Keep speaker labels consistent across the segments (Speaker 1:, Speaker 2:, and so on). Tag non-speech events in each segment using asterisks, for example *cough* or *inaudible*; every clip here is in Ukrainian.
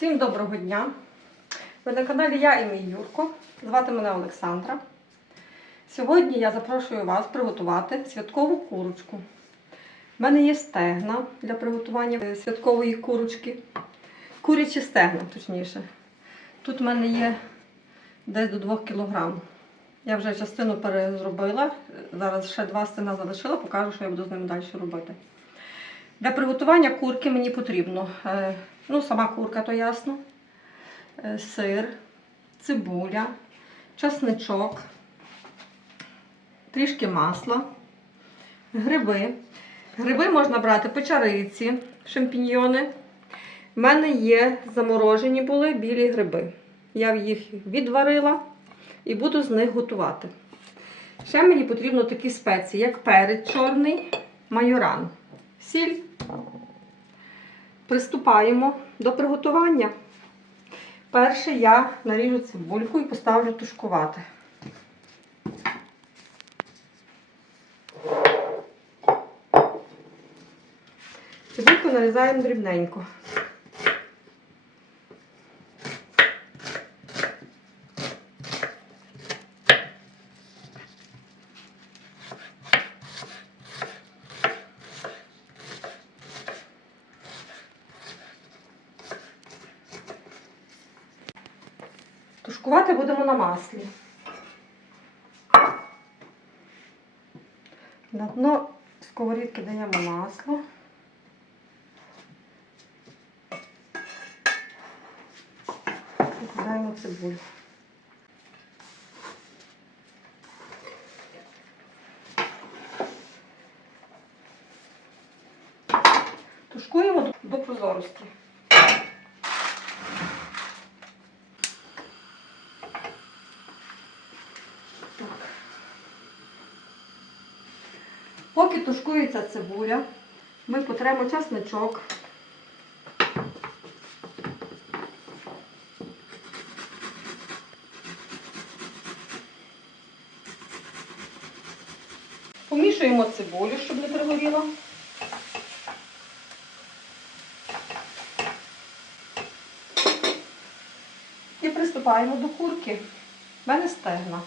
Speaker 1: Всім доброго дня! Ви на каналі Я і мій Юрко. Звати мене Олександра. Сьогодні я запрошую вас приготувати святкову курочку. У мене є стегна для приготування святкової курочки. Курячі стегна, точніше. Тут в мене є десь до 2 кг. Я вже частину перезробила. Зараз ще два стена залишила, покажу, що я буду з ними далі робити. Для приготування курки мені потрібно е, ну, сама курка, то ясно, е, сир, цибуля, часничок, трішки масла, гриби. Гриби можна брати печариці, шампіньйони. У мене є заморожені були білі гриби. Я їх відварила і буду з них готувати. Ще мені потрібно такі спеції, як перець чорний, майоран, сіль. Приступаємо до приготування. Перше я наріжу цибульку і поставлю тушкувати. Цибульку нарізаємо дрібненько. Тушкувати будемо на маслі. На дно сковорідки даємо масло. Викладаємо цибулю. Тушкуємо до прозорості. Поки тушкується цибуля, ми потремо часничок. Помішуємо цибулю, щоб не пригоріла. І приступаємо до курки. У мене стегна.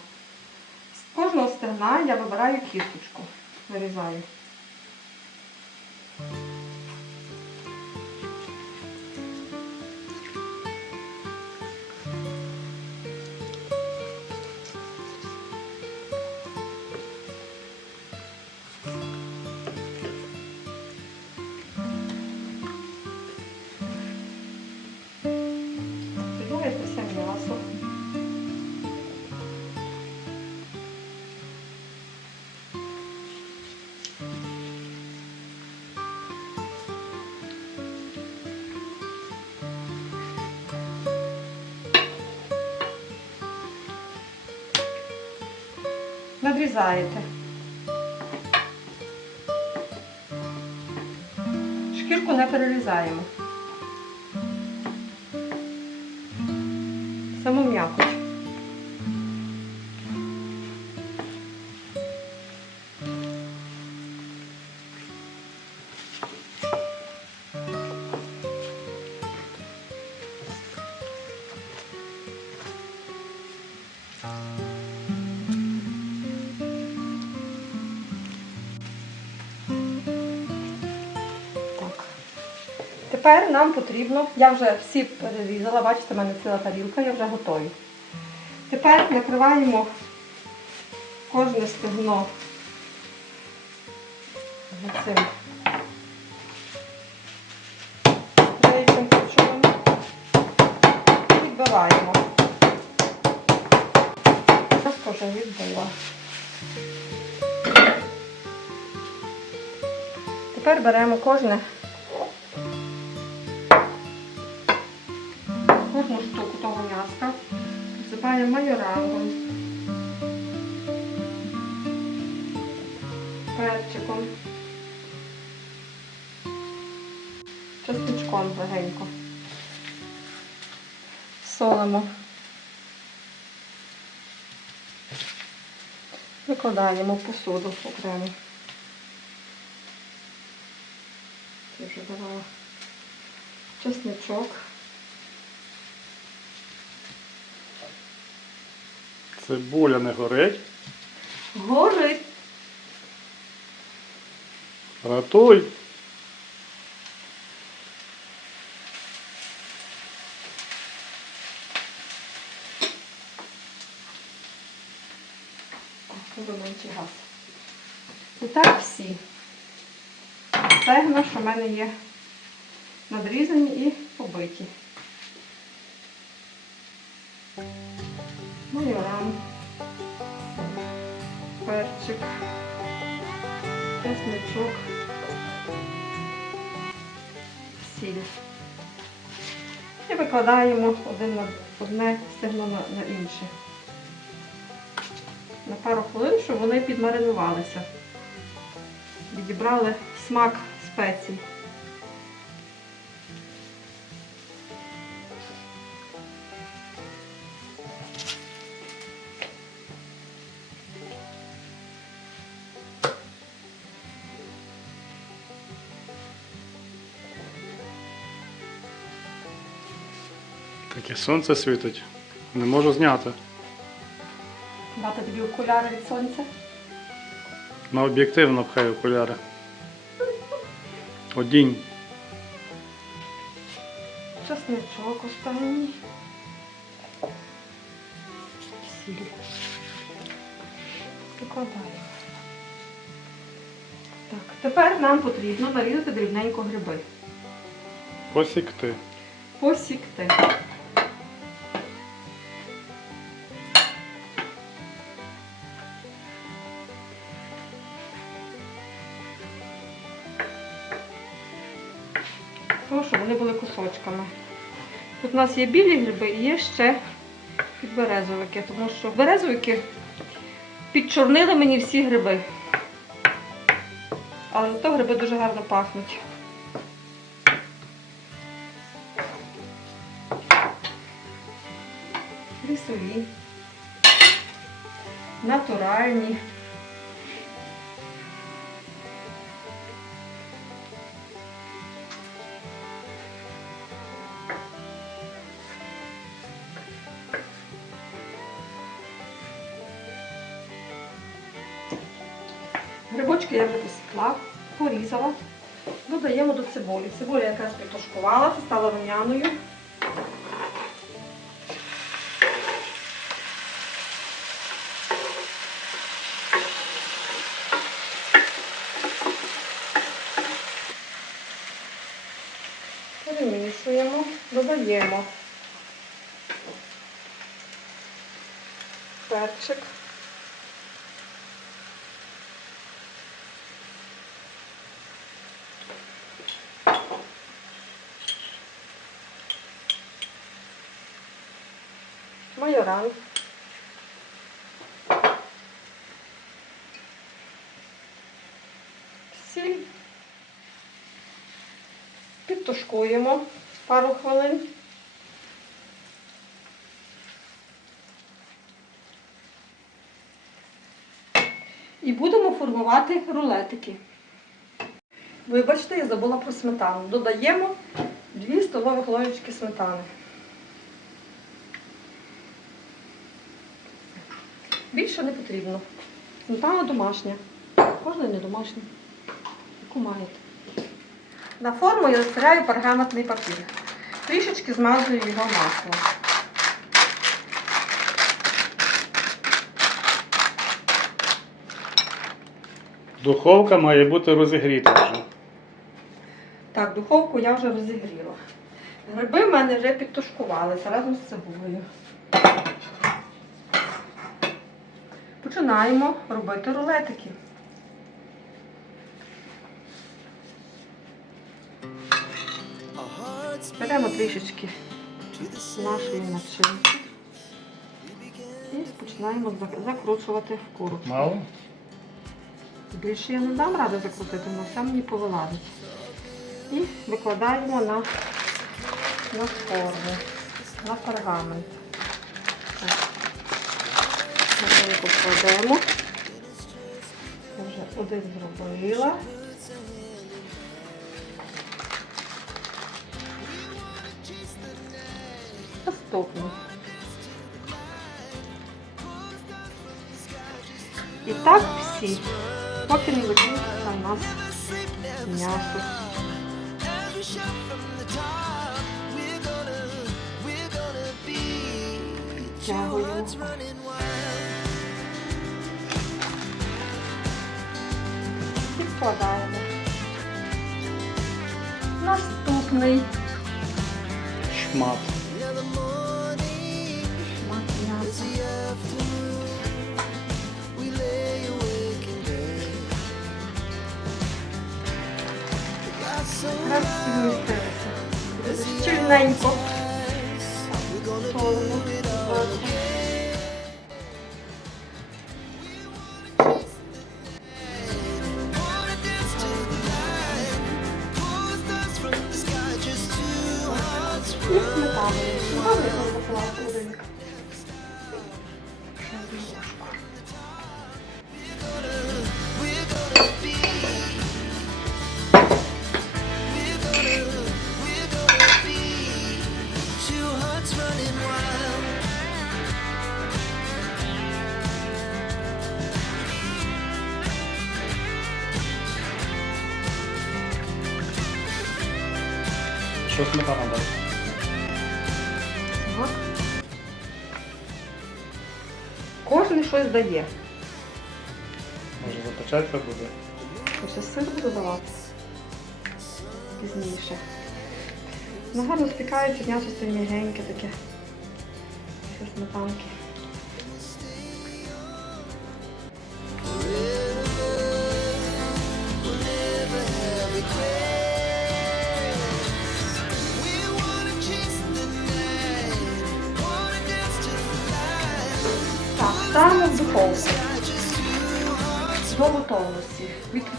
Speaker 1: З кожного стегна я вибираю кісточку. Вирізаю. Надрізаєте. Шкірку не перерізаємо. Саму м'якоть. Тепер нам потрібно, я вже всі перерізала, бачите, в мене ціла тарілка, я вже готові. Тепер накриваємо кожне стегно цим клеючим ключом і відбиваємо. Просто вже відбила. Тепер беремо кожне кожну штуку того м'яска, посипаємо майорангом, перчиком, частичком легенько. Солимо. Викладаємо посуду окремо. Це вже давала чесничок.
Speaker 2: Цибуля не горить.
Speaker 1: Горить.
Speaker 2: Ратуй.
Speaker 1: Газ. І так всі. Стегна, що в мене є надрізані і побиті. Майоран, перчик, чесничок, сіль. І викладаємо один на одне стегно на, на інше на пару хвилин, щоб вони підмаринувалися. Відібрали смак спецій.
Speaker 2: Таке сонце світить. Не можу зняти.
Speaker 1: Дати тобі окуляри від сонця.
Speaker 2: На об'єктив напхаю окуляри. Одінь.
Speaker 1: Чесничок останній. Сіль. Прикладаємо. Так, тепер нам потрібно нарізати дрібненько гриби.
Speaker 2: Посікти.
Speaker 1: Посікти. Тому щоб вони були кусочками. Тут у нас є білі гриби і є ще підберезовики, тому що березовики підчорнили мені всі гриби. Але зато гриби дуже гарно пахнуть. лісові, натуральні. Цибулі. Цибуля якраз притушкувалася, стала рум'яною. Перемішуємо, додаємо перчик. Майоран. Сіль. Підтушкуємо пару хвилин. І будемо формувати рулетики. Вибачте, я забула про сметану. Додаємо 2 столових ложечки сметани. Більше не потрібно. Сметана домашня. Можна не домашня. Яку маєте. На форму я застираю пергаментний папір. Трішечки змазую його маслом.
Speaker 2: Духовка має бути розігріта вже.
Speaker 1: Так, духовку я вже розігріла. Гриби в мене вже підтушкувалися разом з цибулею. Починаємо робити рулетики. Беремо трішечки нашої начинки і починаємо закручувати в курочку.
Speaker 2: Мало?
Speaker 1: Більше я не дам ради закрутити, але все мені повилазить. І викладаємо на, на форму, на пергамент. Гарненько. Я вже один зробила. Наступний. І так всі, поки не закінчиться у нас м'ясо. Підтягуємо. Підкладаємо. Наступний
Speaker 2: Шмат.
Speaker 1: шмат м'яса. Щільненько.
Speaker 2: Що сметана дає?
Speaker 1: Вот. Кожен щось дає.
Speaker 2: Може запечеться буде?
Speaker 1: Ще сир буду давати пізніше. Ну, гарно спікається, м'ясо це м'ягеньке таке. Ще сметанки.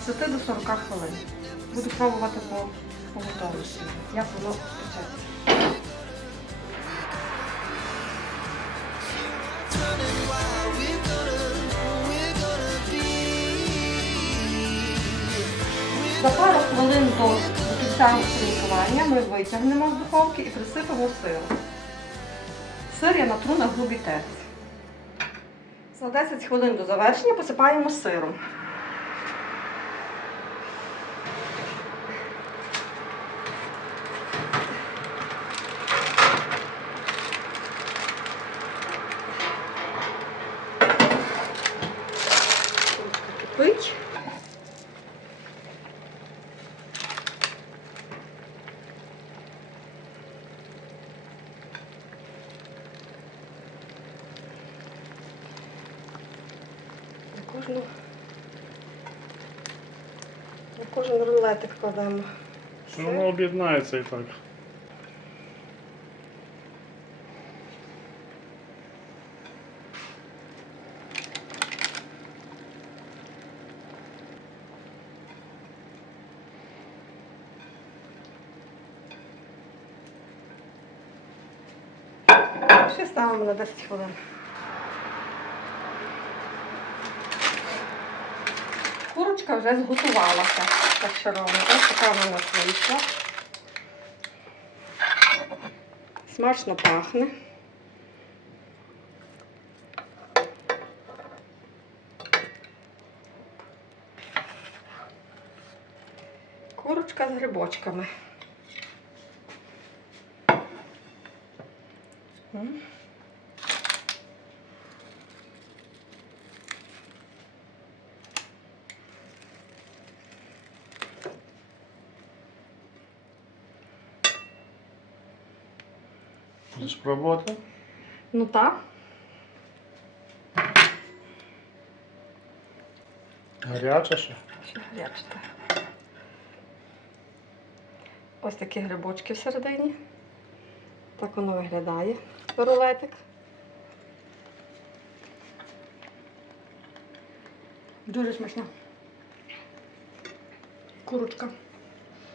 Speaker 1: 20 до 40 хвилин. Буду пробувати по, по готовності, як воно спочатку. За пару хвилин до кінця фрінкування ми витягнемо з духовки і присипемо сиром. Сир я натру на грубій терці. За 10 хвилин до завершення посипаємо сиром. Кладемо.
Speaker 2: Що воно об'єднається і так.
Speaker 1: Ще ставимо на 10 хвилин. Курочка вже зготувалася фарширована. Ось така вона нас вийшла. Смачно пахне. Курочка з грибочками. М.
Speaker 2: Будеш пробувати?
Speaker 1: Ну так.
Speaker 2: Гаряче ще?
Speaker 1: Ще гаряче. Ось такі грибочки всередині. Так воно виглядає. Рулетик. Дуже смачно. Курочка.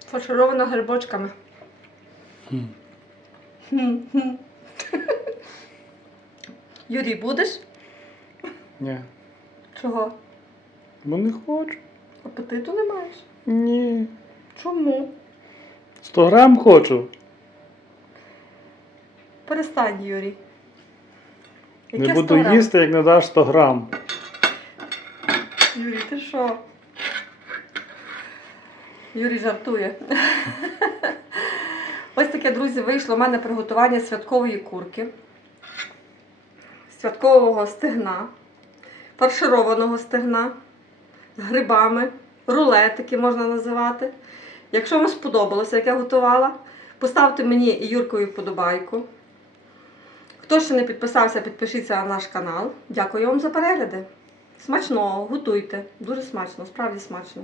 Speaker 1: Фарширована грибочками.
Speaker 2: Хм.
Speaker 1: Хм-хм. *laughs* Юрій, будеш?
Speaker 2: Ні.
Speaker 1: Чого?
Speaker 2: Бо не хочу.
Speaker 1: Апетиту не маєш?
Speaker 2: Ні.
Speaker 1: Чому?
Speaker 2: 100 грам хочу.
Speaker 1: Перестань, Юрій.
Speaker 2: Не буду
Speaker 1: 100 грам?
Speaker 2: їсти, як не даш 100 грам.
Speaker 1: Юрій, ти що? Юрій жартує. *laughs* Таке, друзі, вийшло в мене приготування святкової курки, святкового стегна, фаршированого стегна з грибами, рулетики можна називати. Якщо вам сподобалося, як я готувала, поставте мені і Юркові вподобайку. Хто ще не підписався, підпишіться на наш канал. Дякую вам за перегляди. Смачного, готуйте. Дуже смачно, справді смачно.